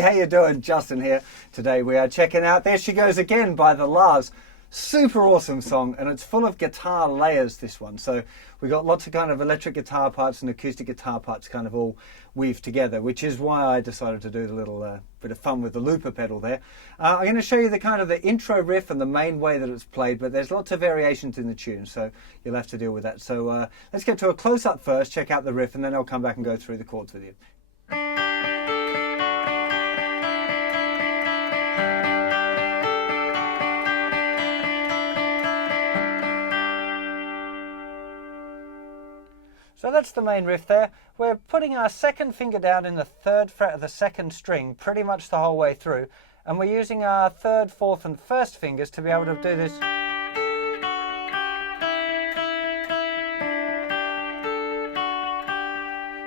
How you doing? Justin here. Today we are checking out There She Goes Again by the Lars. Super awesome song, and it's full of guitar layers, this one. So we got lots of kind of electric guitar parts and acoustic guitar parts kind of all weaved together, which is why I decided to do the little bit of fun with the looper pedal there. I'm going to show you the kind of the intro riff and the main way that it's played, but there's lots of variations in the tune, so you'll have to deal with that. So let's get to a close-up first, check out the riff, and then I'll come back and go through the chords with you. So that's the main riff there. We're putting our second finger down in the 3rd fret of the 2nd string pretty much the whole way through, and we're using our 3rd, 4th and 1st fingers to be able to do this.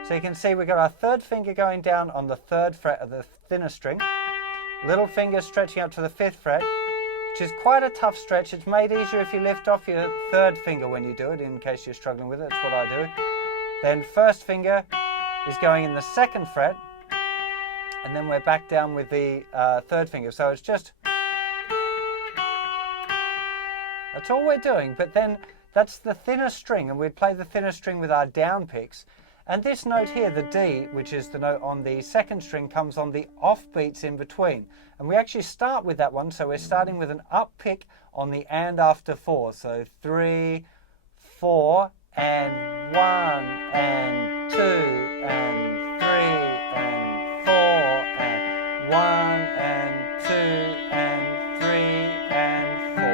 So you can see we've got our 3rd finger going down on the 3rd fret of the thinner string, little finger stretching up to the 5th fret, which is quite a tough stretch. It's made easier if you lift off your 3rd finger when you do it, in case you're struggling with it. That's what I do. Then 1st finger is going in the 2nd fret, and then we're back down with the 3rd finger. So it's just, that's all we're doing. But then that's the thinner string, and we'd play the thinner string with our down picks. And this note here, the D, which is the note on the 2nd string, comes on the off beats in between. And we actually start with that one, so we're starting with an up pick on the and after 4. So 3, 4, and 1, and 2, and 3, and 4, and 1, and 2, and 3, and 4,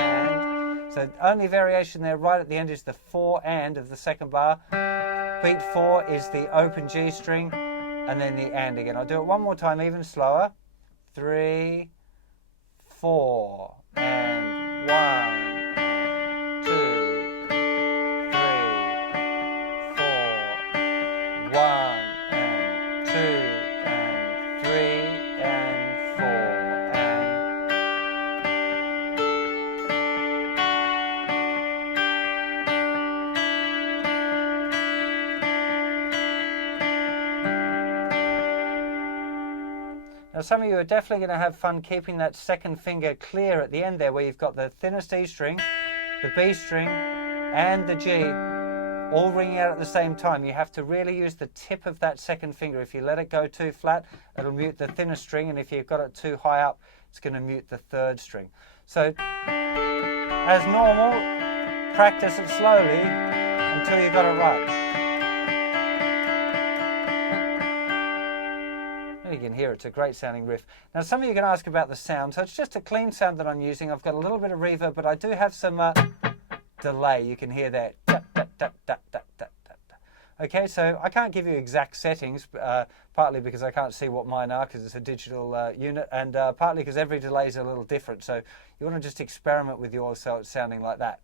and. So the only variation there right at the end is the 4 and of the 2nd bar. Beat 4 is the open G string, and then the and again. I'll do it one more time, even slower. 3, 4, and 1, 2, 3, 4, 1, and 2, and 3, and 4, and. Now some of you are definitely going to have fun keeping that 2nd finger clear at the end there, where you've got the thinnest E string, the B string, and the G all ringing out at the same time. You have to really use the tip of that 2nd finger. If you let it go too flat, it'll mute the thinner string, and if you've got it too high up, it's going to mute the 3rd string. So, as normal, practice it slowly until you've got it right. You can hear it's a great sounding riff. Now some of you can ask about the sound, so it's just a clean sound that I'm using. I've got a little bit of reverb, but I do have some delay. You can hear that. Okay, so I can't give you exact settings, partly because I can't see what mine are because it's a digital unit, and partly because every delay is a little different. So you want to just experiment with yours so it's sounding like that.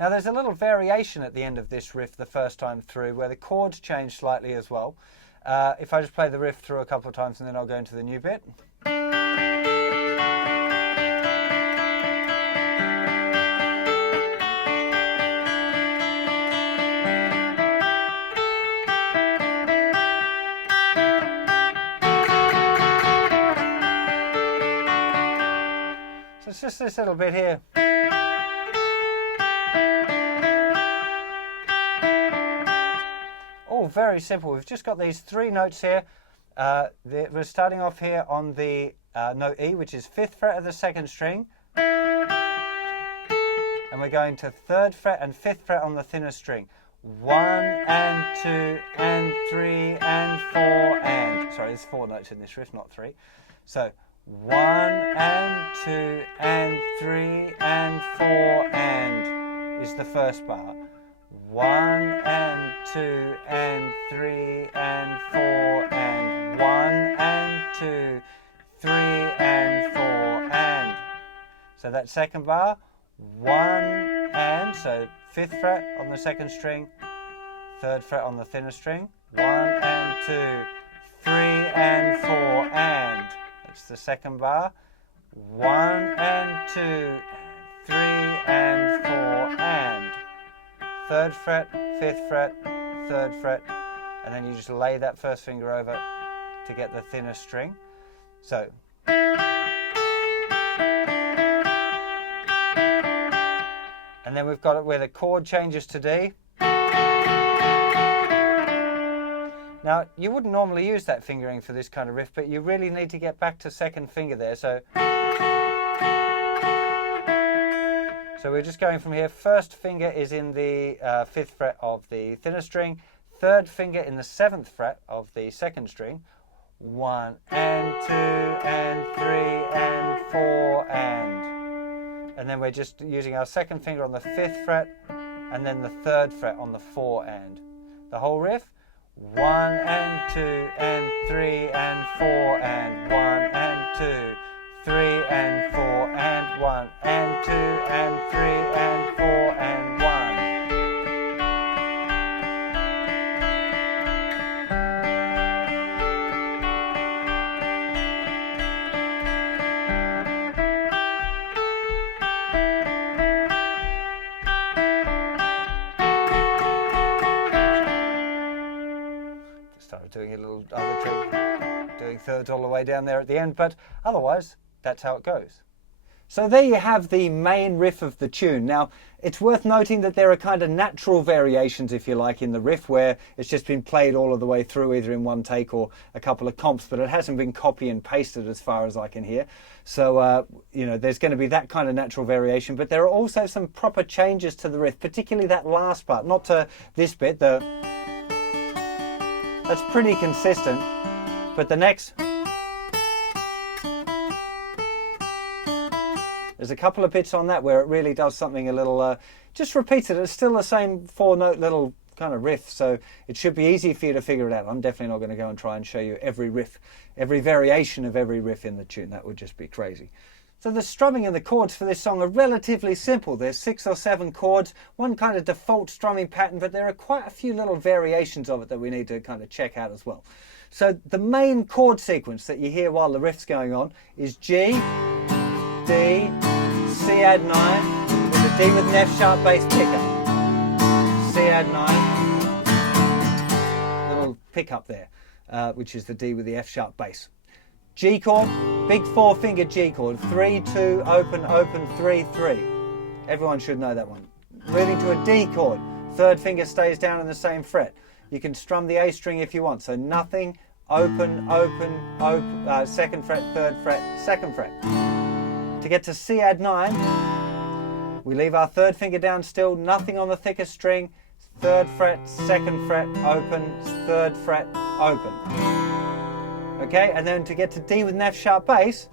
Now there's a little variation at the end of this riff the first time through where the chords change slightly as well. If I just play the riff through a couple of times and then I'll go into the new bit. So it's just this little bit here. Oh, very simple. We've just got these 3 notes here. We're starting off here on the note E, which is 5th fret of the 2nd string. And we're going to 3rd fret and 5th fret on the thinner string. 1 and 2 and 3 and 4 and. Sorry, there's 4 notes in this riff, not 3. So 1 and 2 and 3 and 4 and is the first bar. 1 and 2 and 3 and 4 and 1 and 2, 3 and 4 and. So that second bar, 1 and, so 5th fret on the 2nd string, 3rd fret on the thinner string, 1 and 2, 3 and 4 and. That's the second bar, 1 and 2, 3 and 4 and. 3rd fret, 5th fret, 3rd fret, and then you just lay that first finger over to get the thinner string. So. And then we've got it where the chord changes to D. Now, you wouldn't normally use that fingering for this kind of riff, but you really need to get back to 2nd finger there. So we're just going from here. 1st finger is in the 5th fret of the thinner string. 3rd finger in the 7th fret of the 2nd string. 1 and 2 and 3 and 4 and. And then we're just using our 2nd finger on the 5th fret and then the 3rd fret on the 4 and. The whole riff. 1 and 2 and 3 and 4 and 1 and 2, 3 and 4 and 1 and 2 and 3 and 4 and 1. Doing a little other trick, doing thirds all the way down there at the end, but otherwise, that's how it goes. So there you have the main riff of the tune. Now, it's worth noting that there are kind of natural variations, if you like, in the riff where it's just been played all of the way through, either in one take or a couple of comps, but it hasn't been copy and pasted as far as I can hear. So, you know, there's going to be that kind of natural variation, but there are also some proper changes to the riff, particularly that last part, not to this bit, that's pretty consistent, but the next, there's a couple of bits on that where it really does something a little, just repeats it. It's still the same 4-note little kind of riff, so it should be easy for you to figure it out. I'm definitely not going to go and try and show you every riff, every variation of every riff in the tune. That would just be crazy. So the strumming and the chords for this song are relatively simple. There's 6 or 7 chords, one kind of default strumming pattern, but there are quite a few little variations of it that we need to kind of check out as well. So the main chord sequence that you hear while the riff's going on is G, D, C add 9, with a D with an F sharp bass pickup. C add 9, little pickup there, which is the D with the F sharp bass. G chord, big 4-finger G chord, 3, 2, open, open, 3, 3. Everyone should know that one. Moving to a D chord, 3rd finger stays down in the same fret. You can strum the A string if you want, so nothing, open, open, open, 2nd fret, 3rd fret, 2nd fret. To get to C add 9, we leave our 3rd finger down still, nothing on the thickest string, 3rd fret, 2nd fret, open, 3rd fret, open. Okay, and then to get to D with an F sharp bass,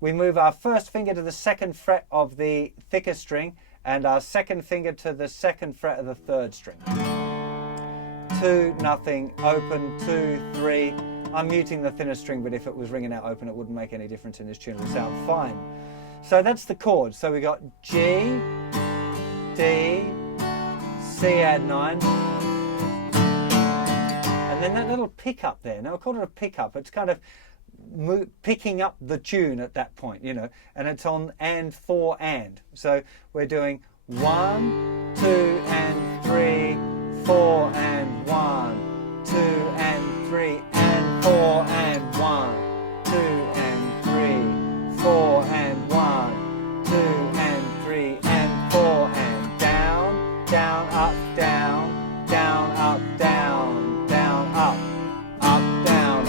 we move our 1st finger to the 2nd fret of the thicker string and our 2nd finger to the 2nd fret of the 3rd string. 2, nothing, open, 2, 3. I'm muting the thinner string, but if it was ringing out open, it wouldn't make any difference in this tune. It would sound fine. So that's the chords. So we got G, D, C add 9. And then that little pickup there. Now I call it a pickup. It's kind of picking up the tune at that point, you know, and it's on and 4 and. So we're doing 1, 2 and 3, 4 and 1, 2 and 3 and 4 and 1, 2 and 3, 4 and 1, 2 and 3 and 4 and down, down, up, down, down, up, down. Up, up, down.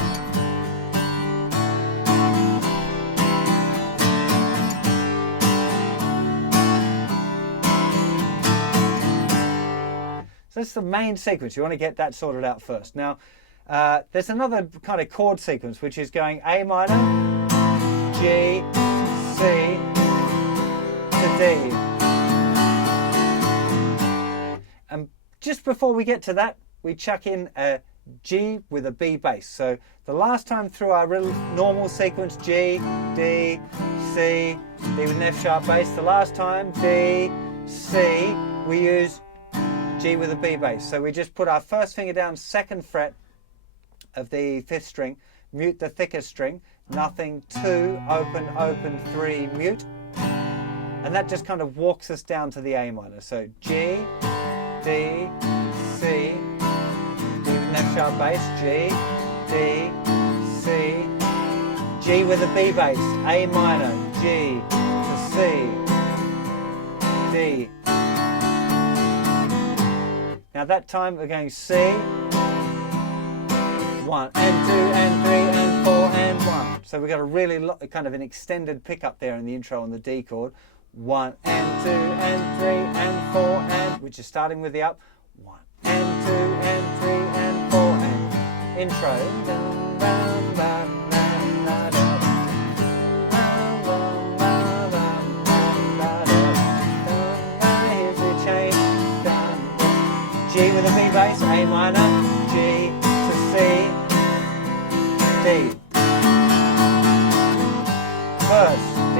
So that's the main sequence. You want to get that sorted out first. Now, there's another kind of chord sequence which is going A minor, G, C, to D. And just before we get to that, we chuck in a G with a B bass. So the last time through our real normal sequence, G, D, C, D with an F sharp bass. The last time, D, C, we use G with a B bass. So we just put our first finger down, 2nd fret of the 5th string, mute the thickest string, nothing, 2, open, open, 3, mute. And that just kind of walks us down to the A minor. So G, D, C, D with an F sharp bass, G, D, C, G with a B bass, A minor, G to C, D. Now that time we're going C, 1 and 2 and 3 and 4 and 1. So we've got a really kind of an extended pickup there in the intro on the D chord. 1 and 2 and 3 and 4 and, which is starting with the up. 1 and 2 and 3 and 4 and intro. Here's the change. G with a B bass, A minor, G to C, D. First, D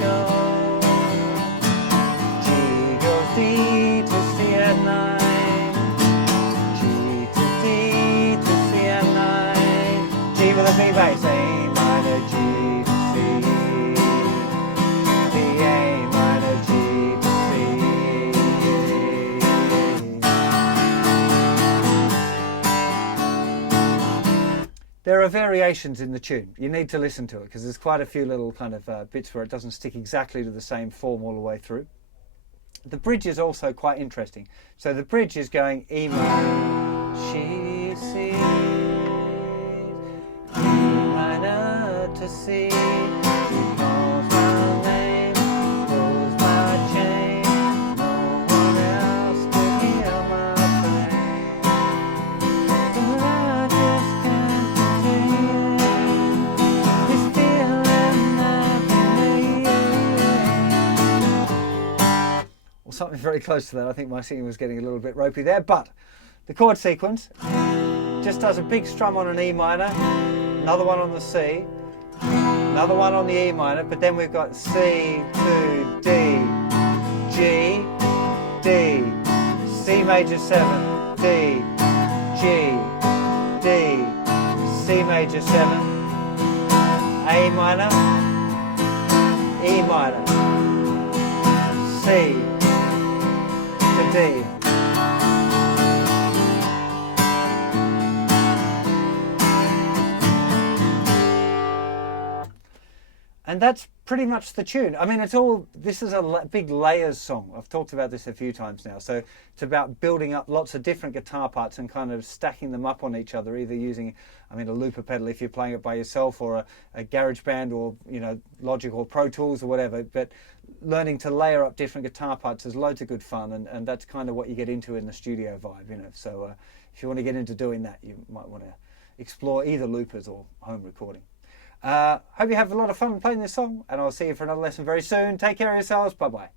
goes, G goes D to C at 9, G to D to C at 9, G with a B bass, A minor, G to C, D, A minor, G to C. There are variations in the tune. You need to listen to it because there's quite a few little kind of bits where it doesn't stick exactly to the same form all the way through. The bridge is also quite interesting. So the bridge is going E minor, she sees, E minor to C, she calls my name, pulls my chain, no one else could hear my pain. But I just can't contain it, it's still in my brain. Or something very close to that. I think my singing was getting a little bit ropey there, but the chord sequence just does a big strum on an E minor, another one on the C, another one on the E minor, but then we've got C to D, G, D, C major 7, D, G, D, C major 7, A minor, E minor, C to D. And that's pretty much the tune. I mean, this is a big layers song. I've talked about this a few times now. So it's about building up lots of different guitar parts and kind of stacking them up on each other, either using, a looper pedal if you're playing it by yourself, or a GarageBand, or, Logic or Pro Tools or whatever. But learning to layer up different guitar parts is loads of good fun, and that's kind of what you get into in the studio vibe, So if you want to get into doing that, you might want to explore either loopers or home recording. Hope you have a lot of fun playing this song, and I'll see you for another lesson very soon. Take care of yourselves. Bye-bye.